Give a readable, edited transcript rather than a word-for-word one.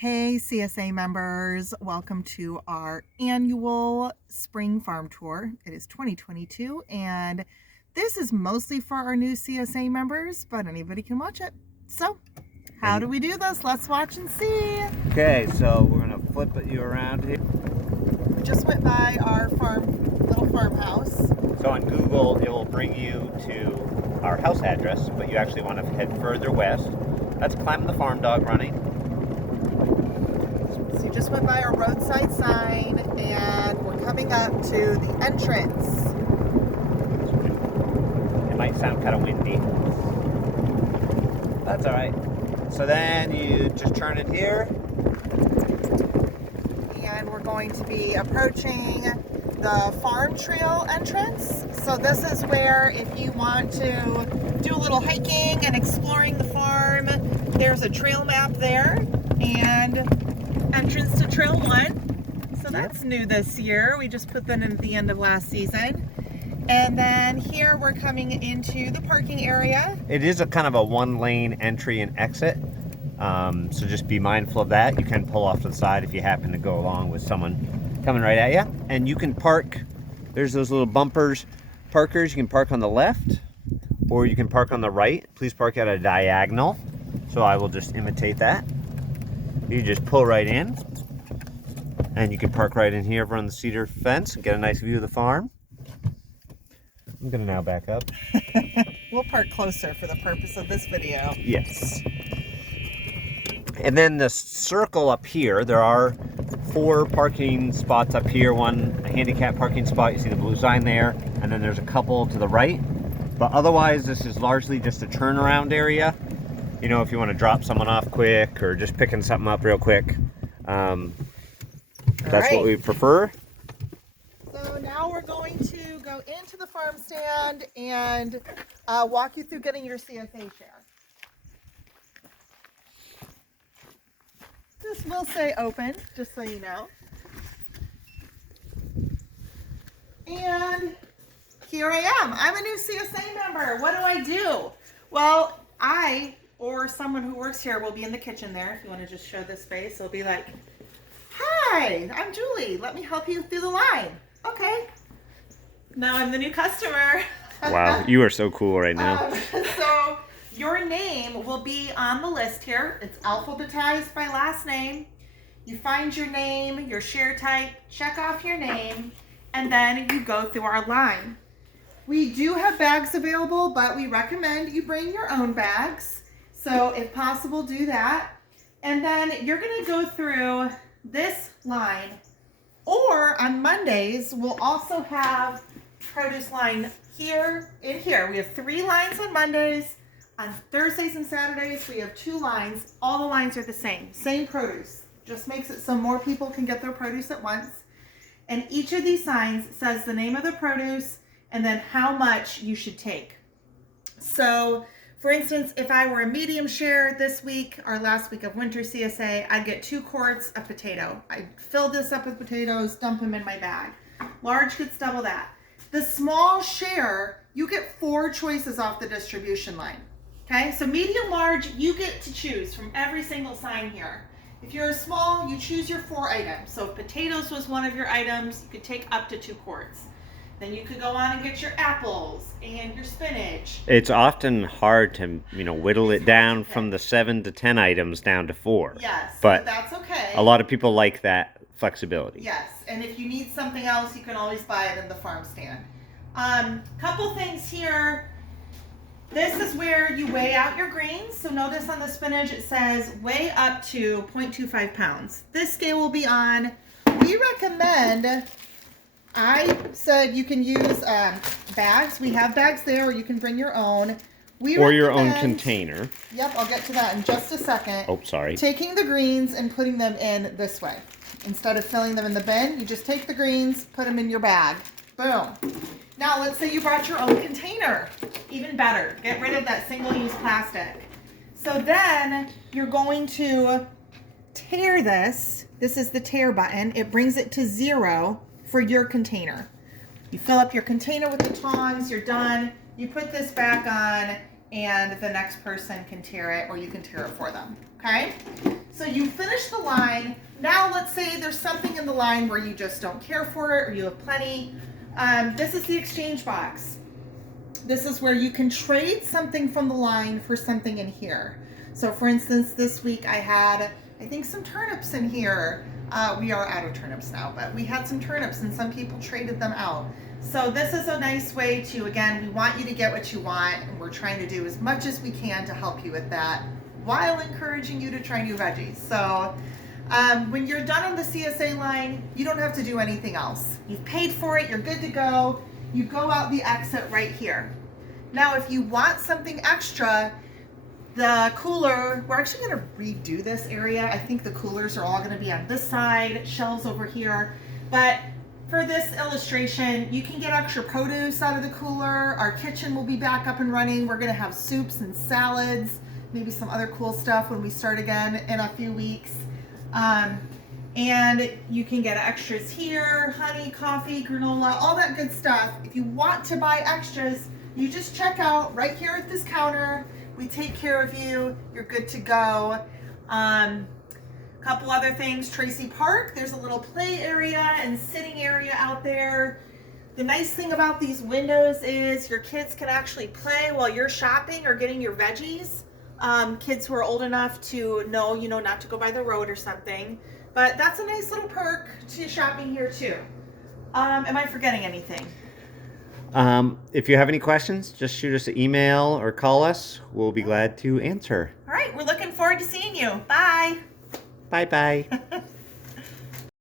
Hey CSA members, welcome to our annual spring farm tour. It is 2022 and this is mostly for our new CSA members, but anybody can watch it. So how do we do this? Let's watch and see. Okay, so we're gonna flip you around here. We just went by our little farmhouse. So on Google, it will bring you to our house address, but you actually want to head further west. That's Clem the Farm Dog running. So you just went by our roadside sign and we're coming up to the entrance. It might sound kind of windy. That's all right. So then you just turn it here. And we're going to be approaching the farm trail entrance. So this is where if you want to do a little hiking and exploring the farm, there's a trail map there and entrance to Trail 1. So that's new this year. We just put that in at the end of last season. And then here we're coming into the parking area. It is a kind of a one-lane entry and exit. So just be mindful of that. You can pull off to the side if you happen to go along with someone coming right at you. And you can park, there's those little parkers. You can park on the left or you can park on the right. Please park at a diagonal. So I will just imitate that. You just pull right in and you can park right in here over on the cedar fence and get a nice view of the farm. I'm gonna now back up. We'll park closer for the purpose of this video. Yes. And then the circle up here, there are 4 parking spots up here, one a handicap parking spot, you see the blue sign there, and then there's a couple to the right. But otherwise, this is largely just a turnaround area. You know, if you want to drop someone off quick or just picking something up real quick. That's what we prefer. So now we're going to go into the farm stand and walk you through getting your CSA share. This will say open, just so you know. And here I am. I'm a new CSA member. What do I do? Well, I or someone who works here will be in the kitchen there. If you want to just show this space, it'll be like, "Hi, I'm Julie. Let me help you through the line." Okay. Now I'm the new customer. Wow, you are so cool right now. So your name will be on the list here. It's alphabetized by last name. You find your name, your share type, check off your name, and then you go through our line. We do have bags available, but we recommend you bring your own bags. So if possible, do that. And then you're gonna go through this line, or on Mondays, we'll also have produce line here and here. We have 3 lines on Mondays. On Thursdays and Saturdays, we have 2 lines. All the lines are the same produce. Just makes it so more people can get their produce at once. And each of these signs says the name of the produce and then how much you should take. So, for instance, if I were a medium share this week, our last week of winter CSA, I'd get 2 quarts of potato. I'd fill this up with potatoes, dump them in my bag. Large gets double that. The small share, you get 4 choices off the distribution line. Okay, so medium, large, you get to choose from every single sign here. If you're a small, you choose your 4 items. So if potatoes was one of your items, you could take up to 2 quarts. Then you could go on and get your apples and your spinach. It's often hard to, whittle it down from the 7 to 10 items down to 4. Yes, but that's okay. A lot of people like that flexibility. Yes, and if you need something else, you can always buy it in the farm stand. Couple things here. This is where you weigh out your greens. So notice on the spinach it says weigh up to 0.25 pounds. This scale will be on. We recommend, I said you can use bags. We have bags there, or you can bring your own. Or your own container. Yep, I'll get to that in just a second. Oh, sorry. Taking the greens and putting them in this way. Instead of filling them in the bin, you just take the greens, put them in your bag. Boom. Now, let's say you brought your own container. Even better. Get rid of that single-use plastic. So then you're going to tear this. This is the tear button. It brings it to 0 for your container. You fill up your container with the tongs. You're done. You put this back on, and the next person can tear it, or you can tear it for them. Okay? So you finish the line. Now let's say there's something in the line where you just don't care for it or you have plenty. This is the exchange box. This is where you can trade something from the line for something in here. So for instance, this week I had, I think, some turnips in here. We are out of turnips now, but we had some turnips and some people traded them out. So this is a nice way to, again, we want you to get what you want, and we're trying to do as much as we can to help you with that while encouraging you to try new veggies. So when you're done on the CSA line, you don't have to do anything else. You've paid for it, you're good to go. You go out the exit right here. Now, if you want something extra, the cooler, we're actually going to redo this area. I think the coolers are all going to be on this side, shelves over here. But for this illustration, you can get extra produce out of the cooler. Our kitchen will be back up and running. We're going to have soups and salads, maybe some other cool stuff when we start again in a few weeks. And you can get extras here, honey, coffee, granola, all that good stuff. If you want to buy extras, you just check out right here at this counter. We take care of you. You're good to go. Couple other things, Tracy Park, there's a little play area and sitting area out there. The nice thing about these windows is your kids can actually play while you're shopping or getting your veggies. Kids who are old enough to know, not to go by the road or something. But that's a nice little perk to shopping here too. Am I forgetting anything? If you have any questions, just shoot us an email or call us. We'll be glad to answer. All right, we're looking forward to seeing you. Bye. Bye-bye.